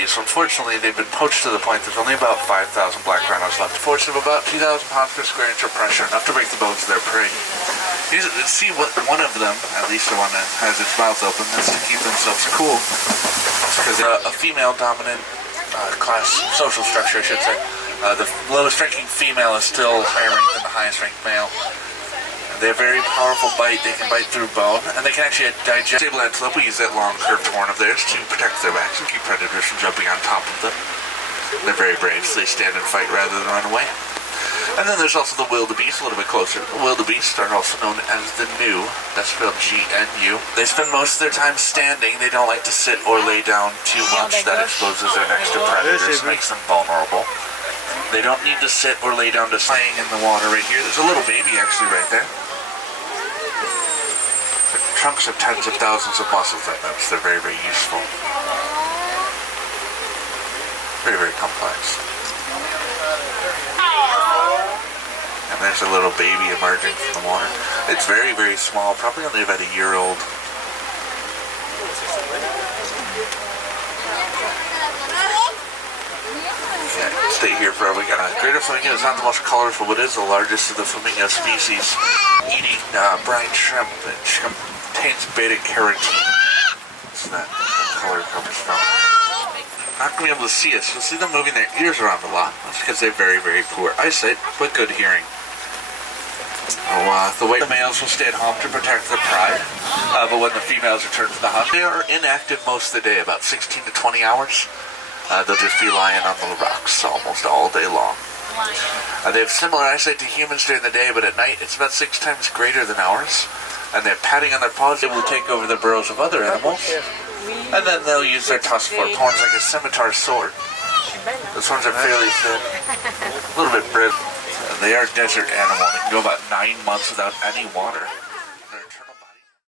these. So unfortunately, they've been poached to the point there's only about 5,000 black rhinos left. Force of about 2,000 pounds per square inch of pressure, enough to break the bones of their prey. You see what one of them, at least the one that has its mouth open, that's to keep themselves cool. Because a female dominant class, social structure, I should say. The lowest ranking female is still higher ranked than the highest ranked male. They have very powerful bite. They can bite through bone, and they can actually digest. Sable antelope will use that long curved horn of theirs to protect their backs and keep predators from jumping on top of them. They're very brave, so they stand and fight rather than run away. And then there's also the wildebeest, a little bit closer. The wildebeest are also known as the gnu. That's spelled G-N-U. They spend most of their time standing. They don't like to sit or lay down too much. That exposes their necks to predators, makes them vulnerable. They don't need to sit or lay down to playing in the water right here. There's a little baby actually right there. Trunks have tens of thousands of muscles in them, so they're very, very useful. Very, very complex. And there's a little baby emerging from the water. It's very, very small, probably only about a year old. Can't stay here forever. Greater flamingo is not the most colorful, but is the largest of the flamingo species. Eating brine shrimp, and shrimp contains beta-carotene. So that the color comes from. Not going to be able to see us. You'll see them moving their ears around a lot. That's because they have very, very poor eyesight, but good hearing. The males will stay at home to protect their pride, but when the females return from the hunt, they are inactive most of the day, about 16 to 20 hours. They'll just be lying on the rocks almost all day long. They have similar eyesight to humans during the day, but at night it's about 6 times greater than ours. And they're patting on their paws, able to take over the burrows of other animals. And then they'll use their tusks for horns like a scimitar sword. Those horns are fairly thin, a little bit brittle. They are a desert animal. They can go about 9 months without any water.